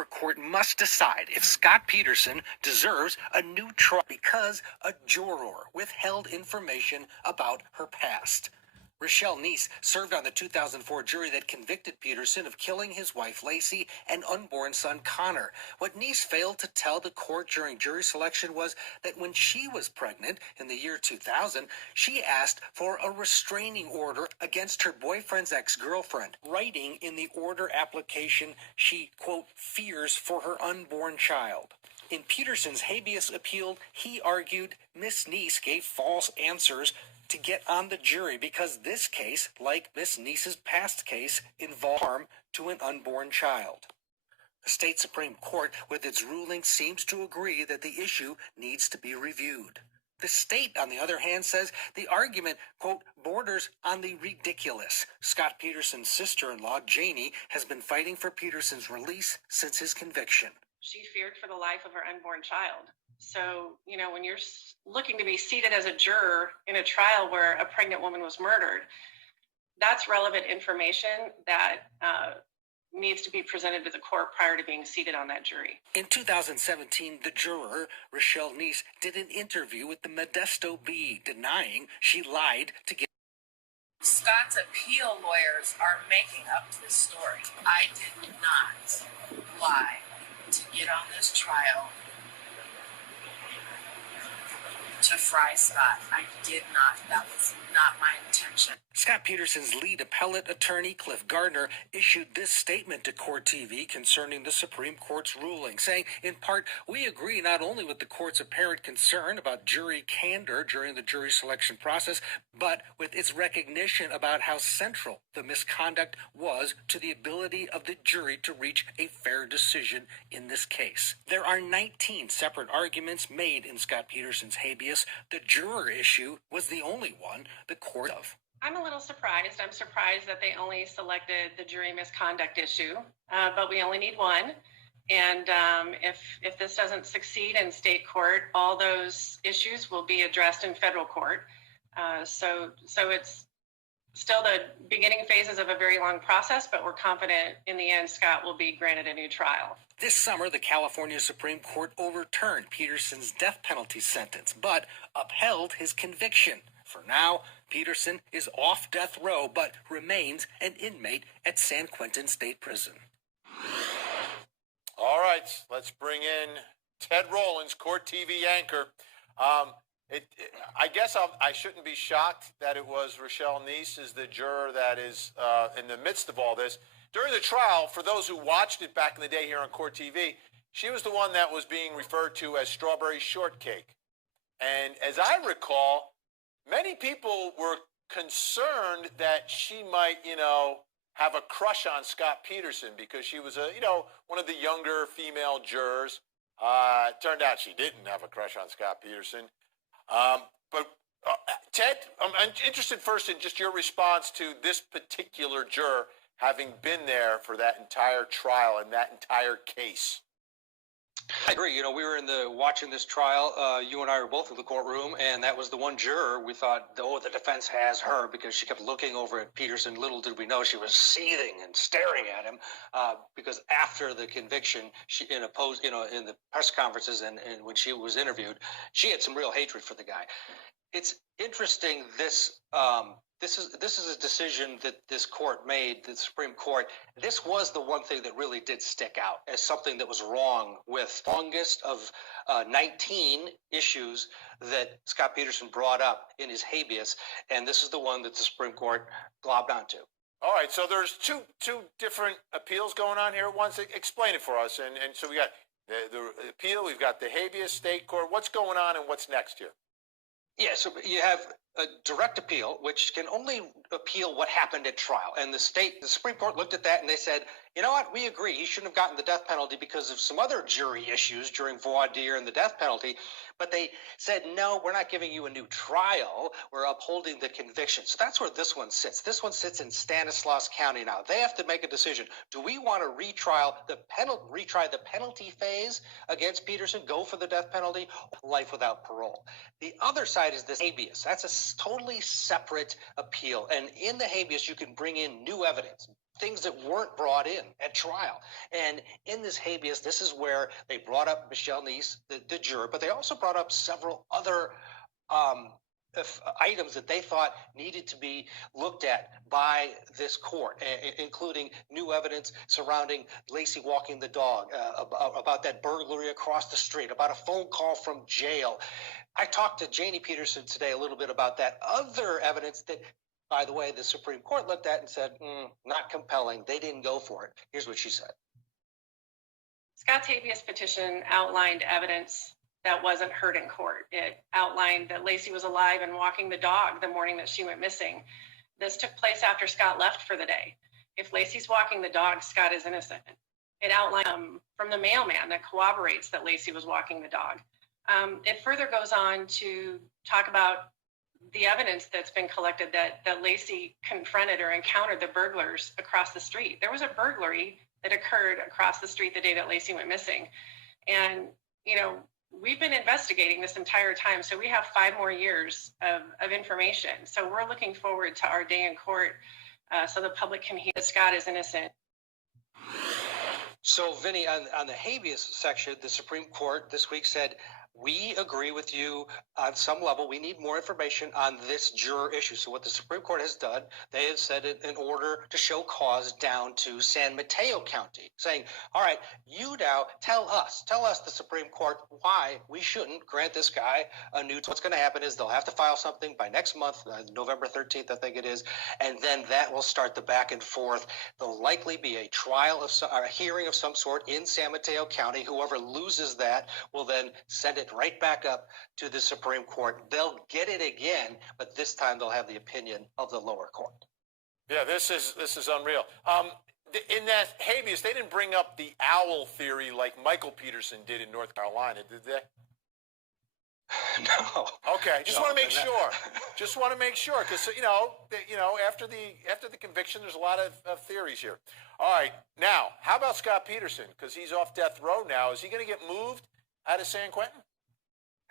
lower court must decide if Scott Peterson deserves a new trial because a juror withheld information about her past. Rochelle Neese served on the 2004 jury that convicted Peterson of killing his wife Lacey and unborn son Connor. What Neese failed to tell the court during jury selection was that when she was pregnant in the year 2000, she asked for a restraining order against her boyfriend's ex-girlfriend, writing in the order application she, quote, fears for her unborn child. In Peterson's habeas appeal, he argued Miss Neese gave false answers to get on the jury because this case, like Miss Neese's past case, involved harm to an unborn child. The state Supreme Court, with its ruling, seems to agree that the issue needs to be reviewed. The state, on the other hand, says the argument, quote, borders on the ridiculous. Scott Peterson's sister-in-law, Janie, has been fighting for Peterson's release since his conviction. She feared for the life of her unborn child. So, when you're looking to be seated as a juror in a trial where a pregnant woman was murdered, that's relevant information that needs to be presented to the court prior to being seated on that jury. In 2017, the juror, Rochelle Neese, did an interview with the Modesto Bee, denying she lied to get. Scott's appeal lawyers are making up this story. I did not lie to get on this trial to fry Scott. I did not. That was not my intention. Scott Peterson's lead appellate attorney, Cliff Gardner, issued this statement to Court TV concerning the Supreme Court's ruling, saying, in part, we agree not only with the court's apparent concern about jury candor during the jury selection process, but with its recognition about how central the misconduct was to the ability of the jury to reach a fair decision in this case. There are 19 separate arguments made in Scott Peterson's habeas. The juror issue was the only one the court of. I'm a little surprised. I'm surprised that they only selected the jury misconduct issue, but we only need one. And if this doesn't succeed in state court, all those issues will be addressed in federal court. So it's still the beginning phases of a very long process, but we're confident in the end Scott will be granted a new trial. This summer, the California Supreme Court overturned Peterson's death penalty sentence, but upheld his conviction. For now, Peterson is off death row, but remains an inmate at San Quentin State Prison. All right, let's bring in Ted Rollins, Court TV anchor. I guess I shouldn't be shocked that it was Rochelle Neese as the juror that is in the midst of all this. During the trial, for those who watched it back in the day here on Court TV, she was the one that was being referred to as Strawberry Shortcake. And as I recall, many people were concerned that she might, have a crush on Scott Peterson because she was one of the younger female jurors. It turned out she didn't have a crush on Scott Peterson. But Ted, I'm interested first in just your response to this particular juror having been there for that entire trial and that entire case. I agree. We were watching this trial. You and I were both in the courtroom, and that was the one juror we thought, the defense has her because she kept looking over at Peterson. Little did we know she was seething and staring at him because after the conviction, she in the press conferences and when she was interviewed, she had some real hatred for the guy. It's interesting. This is a decision that this court made, the Supreme Court. This was the one thing that really did stick out as something that was wrong with the longest of 19 issues that Scott Peterson brought up in his habeas, and this is the one that the Supreme Court globbed onto. All right, so there's two different appeals going on here at once. Explain it for us. And so we got the appeal, we've got the habeas state court. What's going on and what's next here? Yeah, so you have a direct appeal, which can only appeal what happened at trial. And the Supreme Court looked at that and they said, you know what, we agree. He shouldn't have gotten the death penalty because of some other jury issues during voir dire and the death penalty. But they said, no, we're not giving you a new trial. We're upholding the conviction. So that's where this one sits. This one sits in Stanislaus County now. They have to make a decision. Do we want to retry the penalty phase against Peterson, go for the death penalty, life without parole? The other side is this habeas. That's a totally separate appeal. And in the habeas, you can bring in new evidence. things that weren't brought in at trial. And in this habeas, this is where they brought up Michelle Neese, the juror, but they also brought up several other items that they thought needed to be looked at by this court, including new evidence surrounding Lacey walking the dog, about that burglary across the street, about a phone call from jail. I talked to Janie Peterson today a little bit about that other evidence that, by the way, the Supreme Court looked at and said, not compelling. They didn't go for it. Here's what she said. Scott's habeas petition outlined evidence that wasn't heard in court. It outlined that Lacey was alive and walking the dog the morning that she went missing. This took place after Scott left for the day. If Lacey's walking the dog, Scott is innocent. It outlined from the mailman that corroborates that Lacey was walking the dog. It further goes on to talk about the evidence that's been collected that Lacey confronted or encountered the burglars across the street. There was a burglary that occurred across the street the day that Lacey went missing. And, we've been investigating this entire time, so we have 5 more years of information. So we're looking forward to our day in court so the public can hear that Scott is innocent. So, Vinny, on the habeas section, the Supreme Court this week said, we agree with you on some level. We need more information on this juror issue. So what the Supreme Court has done, they have said it in order to show cause down to San Mateo County, saying, all right, you now tell us, the Supreme Court, why we shouldn't grant this guy a new. What's going to happen is they'll have to file something by next month, November 13th, I think it is, and then that will start the back and forth. There'll likely be a trial a hearing of some sort in San Mateo County. Whoever loses that will then send it right back up to the Supreme Court. They'll get it again, but this time they'll have the opinion of the lower court. Yeah, this is unreal. In that habeas, they didn't bring up the owl theory like Michael Peterson did in North Carolina, did they? No. Okay, just want to make sure. Just want to make sure, because after the conviction, there's a lot of theories here. All right, now how about Scott Peterson? Because he's off death row now. Is he going to get moved out of San Quentin?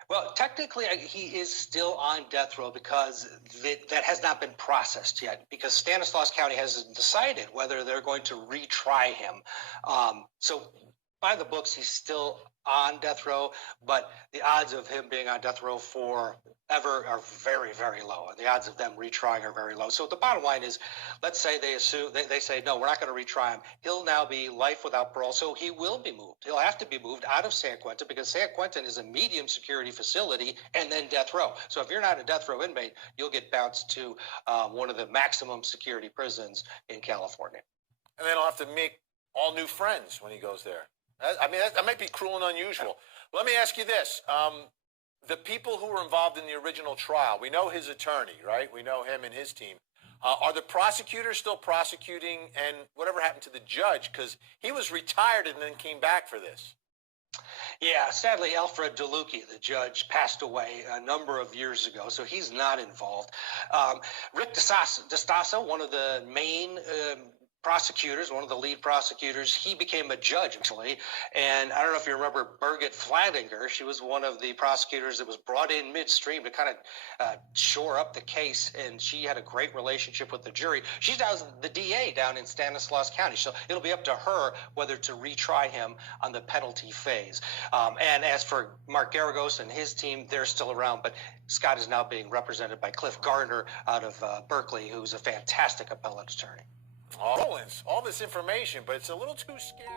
Well, technically, he is still on death row because that has not been processed yet, because Stanislaus County hasn't decided whether they're going to retry him. So by the books, he's still on death row, but the odds of him being on death row forever are very, very low. And the odds of them retrying are very low. So the bottom line is, let's say they say, no, we're not going to retry him. He'll now be life without parole. So he will be moved. He'll have to be moved out of San Quentin, because San Quentin is a medium security facility and then death row. So if you're not a death row inmate, you'll get bounced to one of the maximum security prisons in California. And then he'll have to make all new friends when he goes there. That might be cruel and unusual. Let me ask you this. The people who were involved in the original trial, we know his attorney, right? We know him and his team. Are the prosecutors still prosecuting, and whatever happened to the judge? Because he was retired and then came back for this. Yeah, sadly, Alfred DeLucchi, the judge, passed away a number of years ago, so he's not involved. Rick DeStasso, one of the main prosecutors, one of the lead prosecutors, he became a judge, actually. And I don't know if you remember Birgit Fladinger. She was one of the prosecutors that was brought in midstream to kind of shore up the case, and she had a great relationship with the jury. She's now the DA down in Stanislaus County, so it'll be up to her whether to retry him on the penalty phase. And as for Mark Garagos and his team, they're still around, but Scott is now being represented by Cliff Gardner out of Berkeley, who's a fantastic appellate attorney. All this information, but it's a little too scary.